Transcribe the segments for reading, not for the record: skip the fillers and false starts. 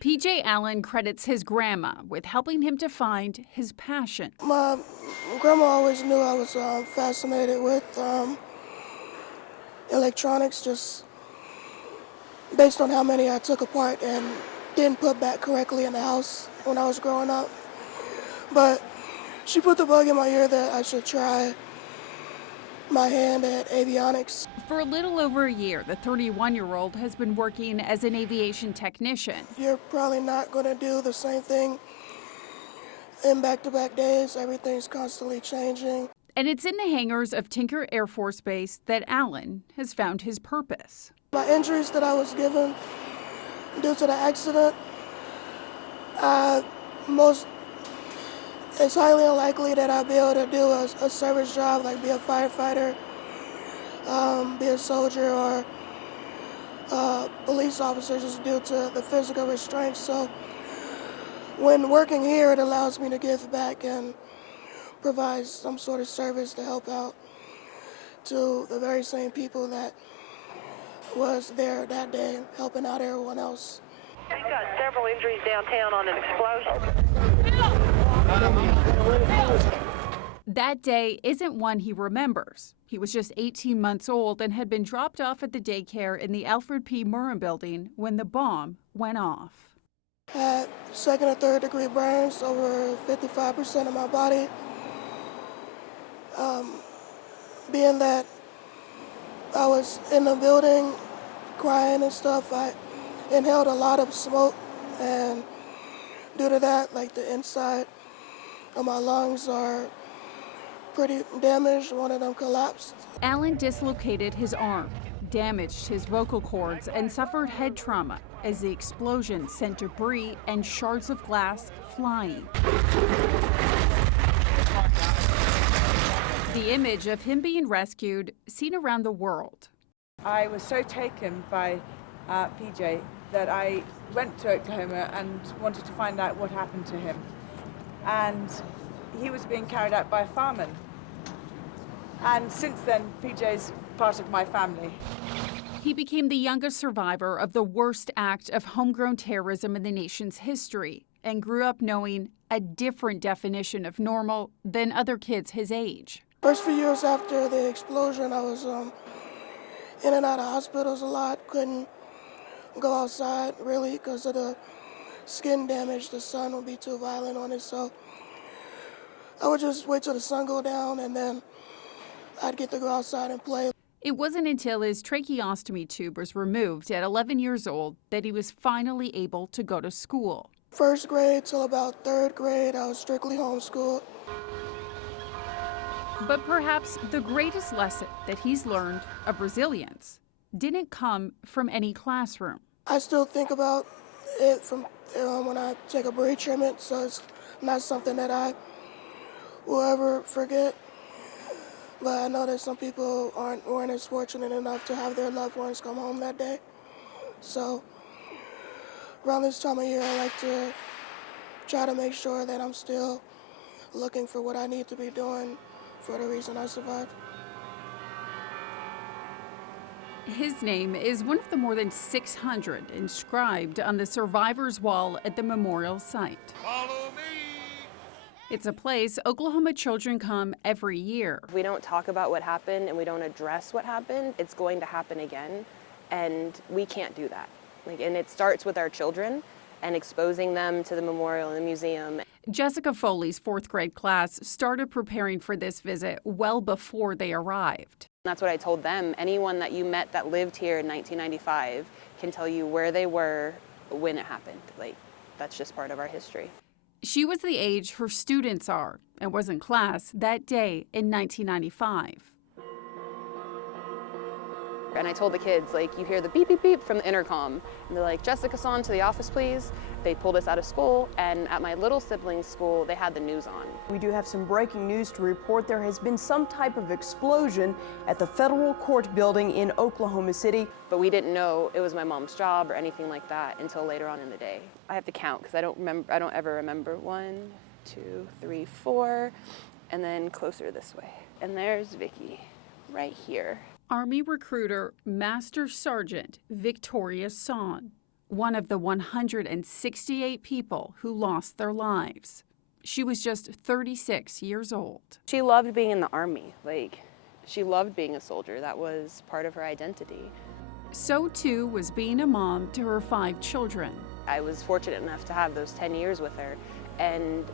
P.J. Allen credits his grandma with helping him to find his passion. My grandma always knew I was fascinated with electronics, just based on how many I took apart and didn't put back correctly in the house when I was growing up. But she put the bug in my ear that I should try my hand at avionics. For a little over a year, the 31-year-old has been working as an aviation technician. You're probably not going to do the same thing in back-to-back days. Everything's constantly changing. And it's in the hangars of Tinker Air Force Base that Allen has found his purpose. My injuries that I was given due to the accident, it's highly unlikely that I'll be able to do a service job, like be a firefighter, be a soldier, or a police officer, just due to the physical restraints. So when working here, it allows me to give back and provide some sort of service to help out to the very same people that was there that day, helping out everyone else. We've got several injuries downtown on an explosion. That day isn't one he remembers. He was just 18 months old and had been dropped off at the daycare in the Alfred P. Murrah building when the bomb went off. Had second or third degree burns over 55% of my body. Being that I was in the building crying and stuff, I inhaled a lot of smoke, and due to that, like, the inside of my lungs are pretty damaged. One of them collapsed. Allen dislocated his arm, damaged his vocal cords, and suffered head trauma as the explosion sent debris and shards of glass flying. The image of him being rescued seen around the world. I was so taken by PJ that I went to Oklahoma and wanted to find out what happened to him. And he was being carried out by a fireman. And since then, PJ's part of my family. He became the youngest survivor of the worst act of homegrown terrorism in the nation's history and grew up knowing a different definition of normal than other kids his age. First few years after the explosion, I was in and out of hospitals a lot. Couldn't go outside really because of the skin damage. The sun would be too violent on it, so I would just wait till the sun go down and then I'd get to go outside and play. It wasn't until his tracheostomy tube was removed at 11 years old that he was finally able to go to school. First grade till about third grade, I was strictly homeschooled. But perhaps the greatest lesson that he's learned of resilience didn't come from any classroom. I still think about it from when I take a bereavement treatment, so it's not something that I will ever forget. But I know that some people weren't as fortunate enough to have their loved ones come home that day. So around this time of year, I like to try to make sure that I'm still looking for what I need to be doing for the reason I survived. His name is one of the more than 600 inscribed on the survivor's wall at the memorial site. Follow me. It's a place Oklahoma children come every year. If we don't talk about what happened and we don't address what happened, it's going to happen again, and we can't do that. And it starts with our children and exposing them to the memorial and the museum. Jessica Foley's fourth grade class started preparing for this visit well before they arrived. That's what I told them. Anyone that you met that lived here in 1995 can tell you where they were when it happened. That's just part of our history. She was the age her students are and was in class that day in 1995. And I told the kids, you hear the beep, beep, beep from the intercom. And they're like, Jessica Son, to the office, please. They pulled us out of school, and at my little sibling's school, they had the news on. We do have some breaking news to report. There has been some type of explosion at the federal court building in Oklahoma City. But we didn't know it was my mom's job or anything like that until later on in the day. I have to count because I don't ever remember. 1, 2, 3, 4, and then closer this way. And there's Vicky, right here. Army recruiter Master Sergeant Victoria Son, one of the 168 people who lost their lives. She was just 36 years old. She loved being in the Army. She loved being a soldier. That was part of her identity. So too was being a mom to her 5 children. I was fortunate enough to have those 10 years with her. And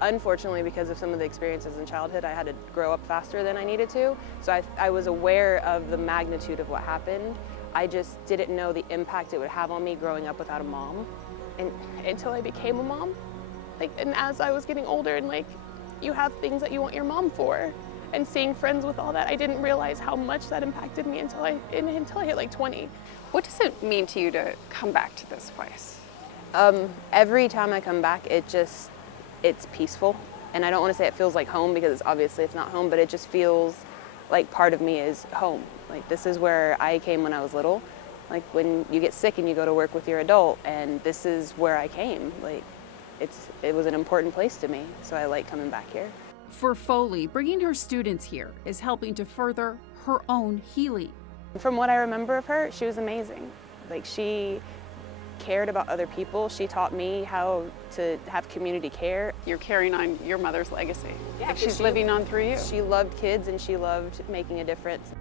unfortunately, because of some of the experiences in childhood, I had to grow up faster than I needed to. So I was aware of the magnitude of what happened. I just didn't know the impact it would have on me growing up without a mom. And until I became a mom, and as I was getting older, and you have things that you want your mom for. And seeing friends with all that, I didn't realize how much that impacted me until I hit 20. What does it mean to you to come back to this place? Every time I come back, it's peaceful. And I don't want to say it feels like home, because obviously it's not home, but it just feels like part of me is home. This is where I came when I was little. When you get sick and you go to work with your adult, and this is where I came. It was an important place to me, so I like coming back here. For Foley, bringing her students here is helping to further her own healing. From what I remember of her, she was amazing. She cared about other people. She taught me how to have community care. You're carrying on your mother's legacy. Yeah, she's living on through you. She loved kids and she loved making a difference.